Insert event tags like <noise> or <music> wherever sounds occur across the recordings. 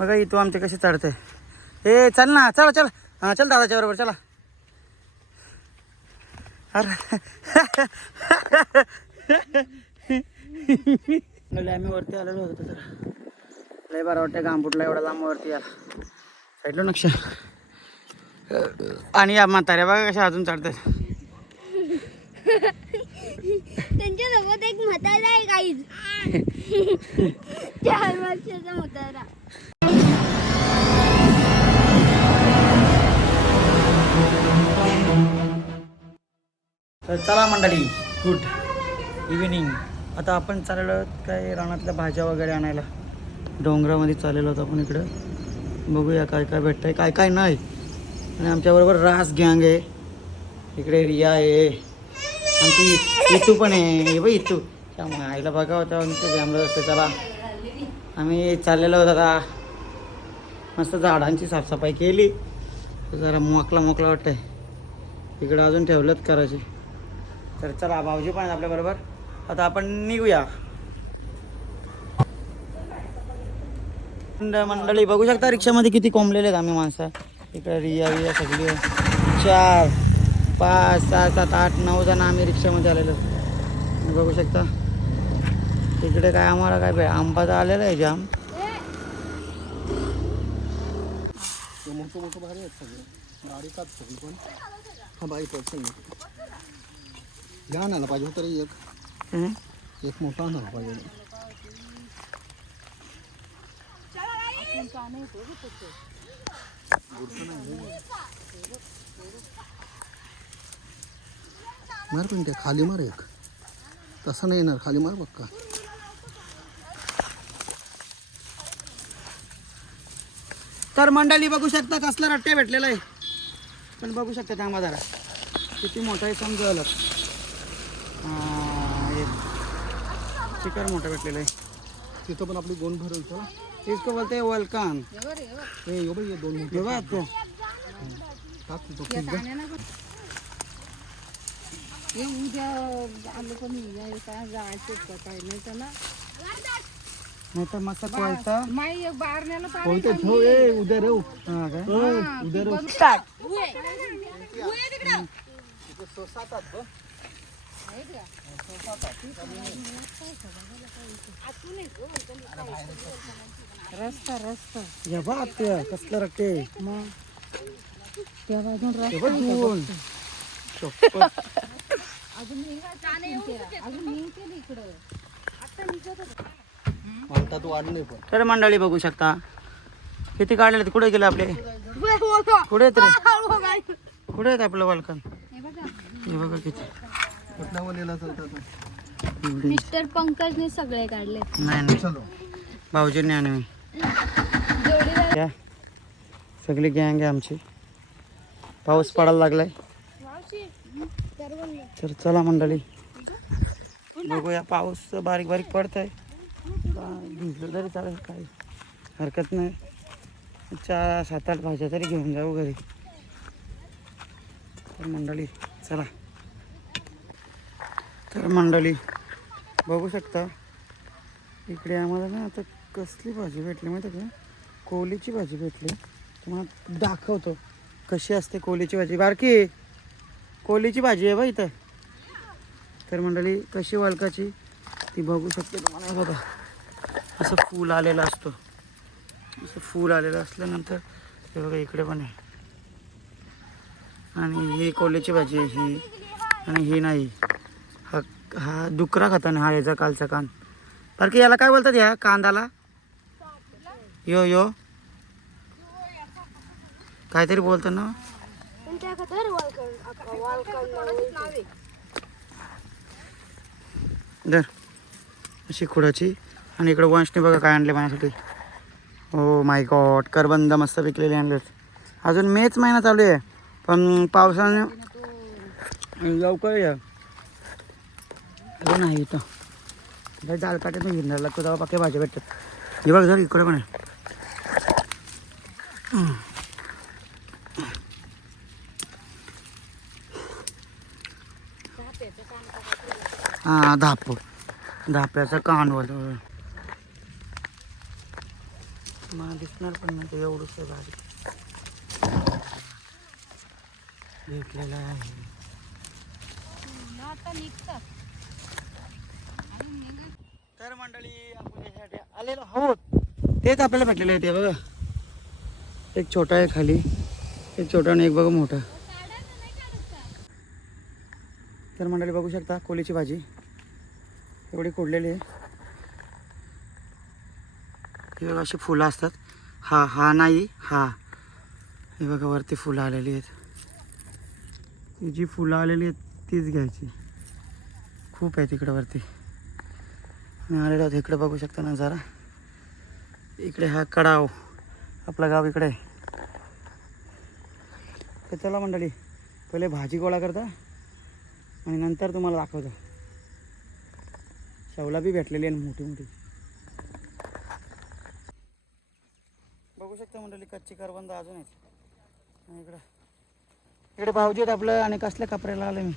बघा इथं आमचे कसे चढते. ए चल ना चला चल. हां चल दादाच्या बरोबर चला. अरे. आम्ही वरती आलेलो होतो तर लय बरं वाटतं गांबुटला एवढा लांब वरती आला साईडला नक्षा. आणि या म्हाताऱ्या बघा कशा अजून चढतात. त्यांच्यासोबत एक म्हातारा आहे काहीच <laughs> चार वर्षाचा म्हातारा. तर चला मंडळी गुड इव्हिनिंग आता आपण चाललेलो आहोत काय रानातल्या भाज्या वगैरे आणायला. डोंगरामध्ये चाललेलो होतो आपण इकडं. बघूया काय काय भेटतंय काय काय नाही. आणि आमच्याबरोबर रास गँग आहे. इकडे रिया आहे. आमची इतू पण आहे. हे बघ इतू. त्यामुळे आईला बघा होता आमचं जमलं असते. चला. आम्ही चाललेलो होतो आता. मस्त झाडांची साफसफाई केली. जरा मोकला मोकला वाटतंय. इकडं अजून ठेवलंच करायचे. तर चला भाऊजी पण आहेत आपल्याबरोबर आता आपण निघूया. मंडळी बघू शकता रिक्षामध्ये किती कोंबलेले आहेत आम्ही माणसं. इकडे रिया रिया सगळी चार पाच सहा सात आठ नऊ जण आम्ही रिक्षामध्ये आलेलो बघू शकता. तिकडे काय आम्हाला काय भे आंबा तर आलेला आहे जाम. मोठं मोठं भारी आहेत सगळे. गाडी काच सगळी पण. हा बाई पडतं घ्या आणायला पाहिजे होतं रे एक. हं? एक मोठा आणायला पाहिजे मार पण ते खाली मार एक. तसं नाही येणार खाली मार बघ का. तर मंडळी बघू शकता कसला रट्टे भेटलेला आहे. पण बघू शकता थांबा जरा. किती मोठा आहे समजलं चिकर मोठं भेटलेलं आहे. तिथं पण आपली गोंड भरवली चला इसको बोलते हैं वलकान ए यो बाई दोन हे. बघ तो टाक ठीक हे उद्या आलं पण उद्या काय जायचं का काय नाही तर ना। नाही तर मस्त कोयता माई एक बारण्याला कोणते ठेव ए उद्या रेव हा काय उद्या रेव रस्ता रस्ता। हे बघ ते कसलं रट्टे। मग त्या बाजून हे रस्ता बघ दोन अजून इकडं. पण. तर मंडळी बघू शकता. किती आहेत? कुठे गेले आपले? कुठे कुठे आहेत आपलं वलकन हे बघा किती. कुठल्या वलीला चालतात? एवढी. मिस्टर पंकजने सगळे काढले. नाही नाही. चलो. भाऊजींनी आणि मी जोडीदार या. सगळी गँग आहे आमची. पाऊस पडायला लागलाय. तर चला मंडळी. बघूया पाऊस बारीक बारीक पडत आहे भिजलं तरी चालेल काही हरकत नाही. चार सात आठ भाज्या तरी घेऊन जाऊ घरी. तर मंडळी चला. तर मंडळी बघू शकता. इकडे आम्हाला ना आता कसली भाजी भेटली माहिती आहे का? कोलीची भाजी भेटली. तुम्हाला दाखवतो कशी असते कोलीची भाजी. बारकी कोलीची भाजी आहे बा इथं. तर मंडळी कशी वळकाची ती बघू शकते तुम्हाला. बघा असं फूल आलेलं असतो. असं फूल आलेलं असल्यानंतर हे बघा इकडे पण आहे. आणि ही कोलीची भाजी आहे ही. आणि ही नाही. हा हा डुकरा खाताना हा याचा कालचा कान. की याला काय बोलतात या कांदाला? यो यो. काहीतरी बोलतो ना. दर अशी खुडाची. आणि इकडं वंशने बघा काय आणले माझ्यासाठी. हो माय गॉड करबंद मस्त विकलेले आणलेत. अजून मेच महिना चालू आहे. पण पावसाने लवकर या. नाही इथं. काट्यातून घेऊन जायला लागतो तेव्हा बाकी भाज्या भेटतात. हे बघ जर इकडे पण आहे हा धाप. धाप्याचा कान बोल मला दिसणार पण नाही ते एवढंच आहे भारी. घेतलेलं आहे. तर मंडळी आपण याच्यासाठी आलेलो आहोत. तेच आपल्याला भेटलेले आहे ते बघा. एक छोटा आहे खाली. एक छोटा आणि एक बघा मोठा. तर मंडळी बघू शकता कोलीची भाजी. एवढी कोडलेली आहे. हे बघा अशी फुलं असतात. हा हा नाही हा. हे बघा वरती फुलं आलेली आहेत. जी फुलं आलेली आहेत तीच घ्यायची. खूप आहे तिकडं वरती. मी आलेलो आहोत इकडे बघू शकता ना जरा इकडे हा कडाव. आपलं गाव इकडे तर चला मंडळी पहिले भाजी गोळा करता आणि नंतर तुम्हाला दाखवतो. शवला बी भेटलेली आहे मोठी मोठी. बघू शकता मंडळी कच्ची करबंद अजून आहेत. इकडं इकडे भाऊजी आहेत आपलं आणि कसल्या कपड्याला आलं मी.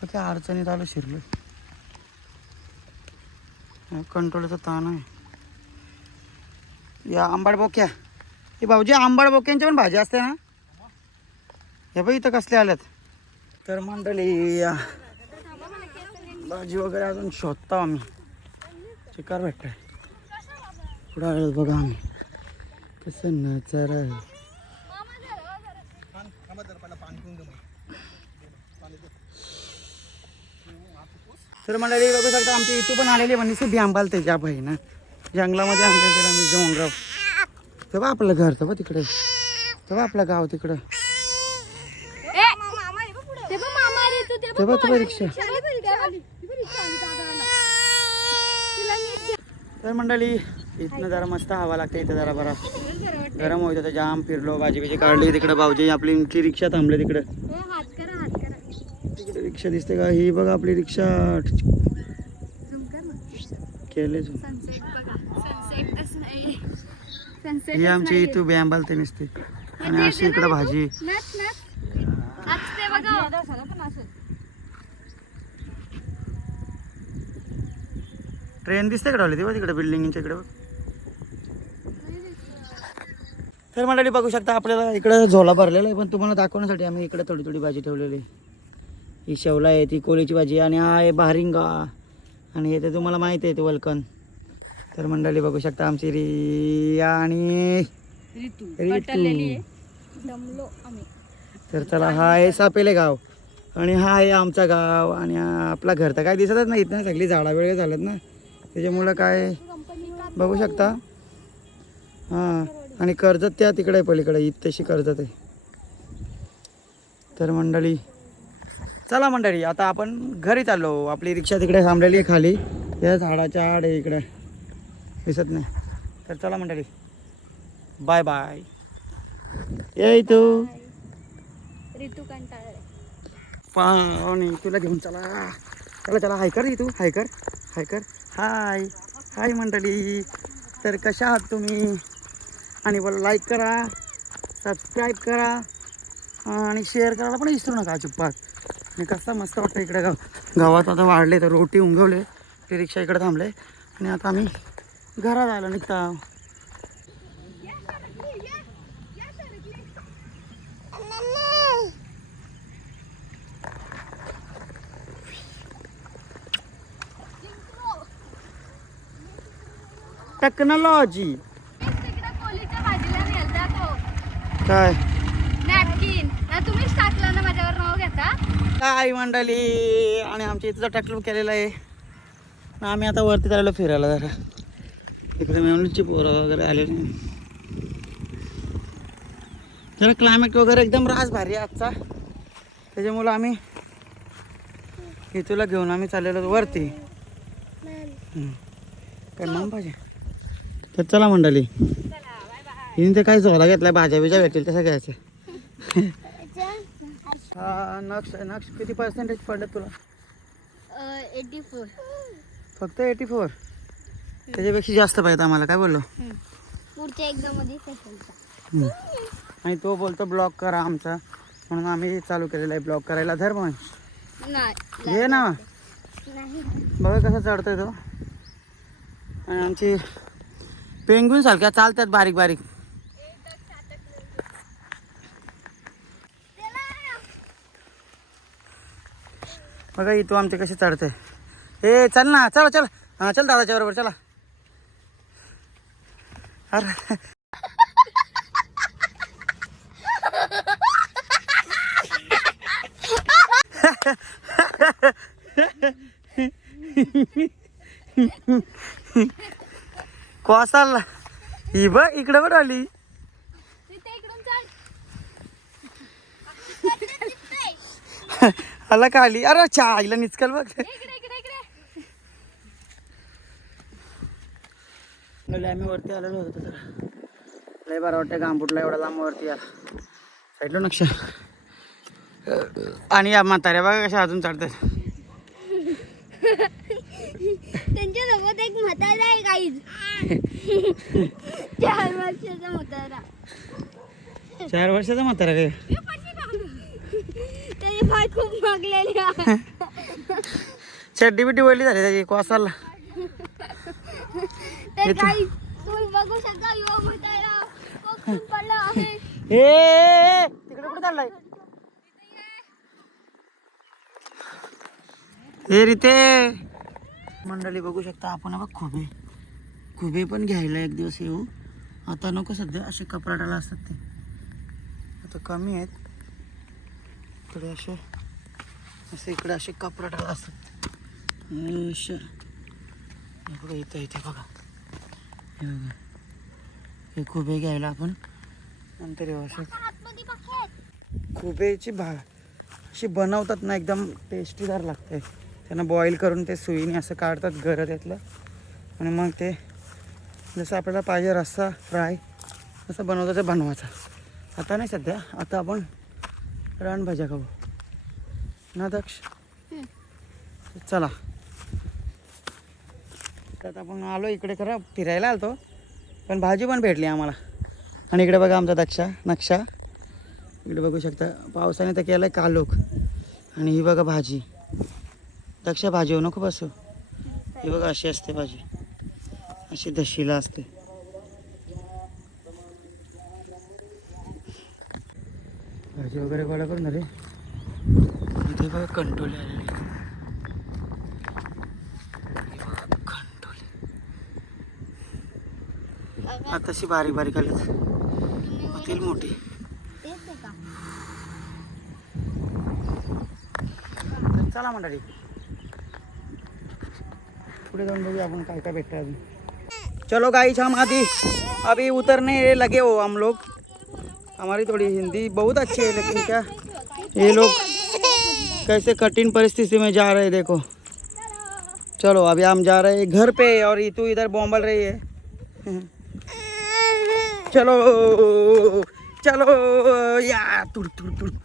फक्त अडचणीत आलो शिरलो कंट्रोलचा ताण आहे या आंबाड बोक्या हे भाऊजी आंबाड बोक्यांच्या पण भाजी असते ना हे बघ इथं कसले आल्यात तर मंडळी या भाजी वगैरे अजून शोधतो आम्ही चिकार भेटतंय पुढं आलो बघा आम्ही कसं नचार आहे तर मंडळी बघू शकता आमच्या इथं पण आलेली म्हणजे बी आंबाल ते ज्या भाई ना जंगलामध्ये आमच्या तिला आम्ही डोंगराव तेव्हा आपलं घर तेव्हा तिकडे. तेव्हा आपलं गाव तिकडं. ते तू ते तेव्हा तेव्हा रिक्षा. तर मंडळी इथनं जरा मस्त हवा लागते इथं जरा बरा. गरम होत होतं जाम फिरलो भाजी बिजी काढली तिकडे भाऊजी आपली इथली रिक्षा थांबली तिकडे हात करा हात करा तिकडे रिक्षा दिसते का? ही बघा आपली रिक्षा. केले ही आमची इथू बॅम्बाल ते नसते. आणि अशी इकडं भाजी. ट्रेन दिसते का डॉली तेव्हा तिकडे बिल्डिंगच्या इकडे बघ. तर मंडळी बघू शकता आपल्याला इकडं झोला भरलेला आहे पण तुम्हाला दाखवण्यासाठी आम्ही इकडे थोडी थोडी भाजी ठेवलेली आहे. ही शेवला आहे ती कोळीची भाजी आणि हा आहे बहारिंगा. आणि हे ते तुम्हाला माहिती आहे ते वलकन. तर मंडळी बघू शकता आमची रिया आणि रितू. तर चला हा आहे सापेले गाव. आणि हा आहे आमचा गाव आणि आपला घर. तर काय दिसतच नाहीत ना सगळी झाडा वेगळे झालेत ना. त्याच्यामुळं काय बघू शकता. हां आणि कर्जत त्या तिकडे पलीकडे इथेशी कर्जत आहे. तर मंडळी चला मंडळी आता आपण घरी चाललो. आपली रिक्षा तिकडे थांबलेली आहे खाली. या झाडाच्या आड आहे इकडे. दिसत नाही. तर चला मंडळी. बाय बाय ये तू ऋतू पाणी तुला घेऊन चला. चला चला. हाय कर तू हाय कर. हाय कर. हाय हाय मंडळी. तर कशा आहात तुम्ही? आणि मला लाईक करा. सबस्क्राईब करा. आणि शेअर करायला पण विसरू नका अजिबात. आणि कसं मस्त वाटतं इकडे गाव गावात आता वाढले तर रोटी उंगवले ते रिक्षा इकडे थांबले. आणि आता आम्ही घरात आलो निघता. टेक्नॉलॉजी काय? काय मंडळी? आणि आमच्या इथं ट्रॅक्टर केलेला आहे. आम्ही आता वरती चाललो फिरायला जरा. इकडे मेवणीची पोरं वगैरे आले जरा क्लायमेट वगैरे एकदम रास भारी आहे आजचा. त्याच्यामुळं आम्ही हेतूला घेऊन आम्ही चाललेलो वरती. काय नाम पाहिजे तर चला मंडळी. हिने ते काय झोला घेतलाय भाज्या बिज्या भेटेल तसं घ्यायचं. <laughs> हा नक्ष नक्ष किती पर्सेंटेज पडलं तुला? एटी फोर फक्त एटी फोर त्याच्यापेक्षा जास्त पाहिजे आम्हाला काय बोललो? पुढच्या एक्झाममध्ये. आणि तो बोलतो ब्लॉक करा आमचा. म्हणून आम्ही चालू केलेला आहे ब्लॉक करायला धर नाही. ये ना. बघा कसा चढतोय तो. आणि आमची पेंगुइन सारख्या चालतात बारीक बारीक बघा इथं आमचे कसे चढते ए चल ना चला चल. हां चल दादाच्या बरोबर चला. अरे. कोसाला. ही बघ इकडे बरं आली. आला का आली? अरे चा आईला निचकल बघ. आम्ही वरती आलेलो होतो तर लय बरं वाटतं गांबुटला एवढा लांब वरती आला साईडला नक्षा आणि या म्हाताऱ्या बघा कशा अजून चढतात. त्यांच्यासोबत एक म्हातारा आहे काहीच चार वर्षाचा म्हातारा. चार वर्षाचा म्हातारा काय त्याचे पाय खूप मागलेले आहे. चड्डी बिड्डी वळली झाली त्याची कोसाला. तर काही तुम्ही बघू शकता युवा म्हातारा खूप पडला आहे. ए, ए ए, तिकडे कुठे चाललाय? हे रिते. मंडळी बघू शकता आपण बघ खुबे. खुबे पण घ्यायला एक दिवस येऊ. आता नको सध्या असे कपराटाला असतात ते. आता कमी आहेत. इकडे असे असे इकडे असे कपराटाला असतात इकडे बघा इथं इथे बघा. हे बघा. हे खुबे घ्यायला आपण. नंतर येऊ खुबेची भा अशी बनवतात ना एकदम टेस्टीदार लागते. त्यांना बॉईल करून ते सुईने असं काढतात गरं त्यातलं आणि मग ते जसं आपल्याला पाहिजे रस्सा फ्राय असं बनवतं ते बनवायचा. आता नाही सध्या. आता आपण रानभाज्या खाऊ. ना दक्ष? चला. तर आपण आलो इकडे खरं फिरायला आलतो. पण भाजी पण भेटली आम्हाला. आणि इकडे बघा आमचा दक्षा नक्षा. इकडे बघू शकता पावसाने तर केलं आहे कालोख आणि ही बघा भाजी. दक्षा भाजी हो नको बसू ही बघा अशी असते भाजी. अशी दशीला असते. भाजी वगैरे गोळा करून रे इथे बघा कंटोले आलेले आताशी बारीक बारीक आलेत. होतील मोठी. चला मंडळी. पुढे जाऊन बघूया आपण काय काय भेटतं अजून. चलो गाई हम आधी अभी उतरने लगे हो हम लोग. हमारी थोड़ी हिंदी बहुत अच्छी है लेकिन क्या? ये लोग कैसे कठिन परिस्थिति में जा रहे देखो। चलो अभी हम जा रहे हैं घर पे और ये तू इधर बॉम्बल रही है। चलो चलो या तुड तुड तुड।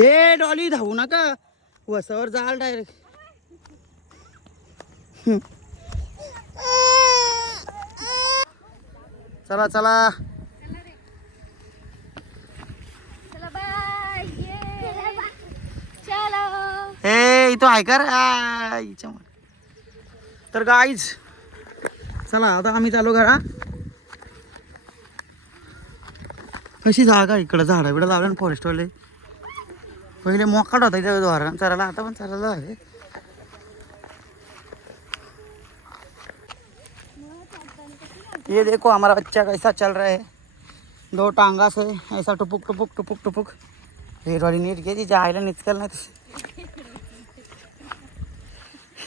हे डॉली धावू नका। वसावर जाल डायरेक्ट। चला चला बाय चलो हे इथं आहे का तर गाईज चला आता आम्ही चालू घरा कशी जागा इकडं? झाडं बिडं लावलं फॉरेस्टवाले पहिले मोकाट होता इथं धोरण चरायला आता पण चरायला आहे. ये देखो हमारा बच्चा कैसा चल रहा है. दो टांगा से ऐसा टुपुक टुपुक टुपुक टुपुक. हे रॉडी नीट घे तिच्या आईला निचकल नाही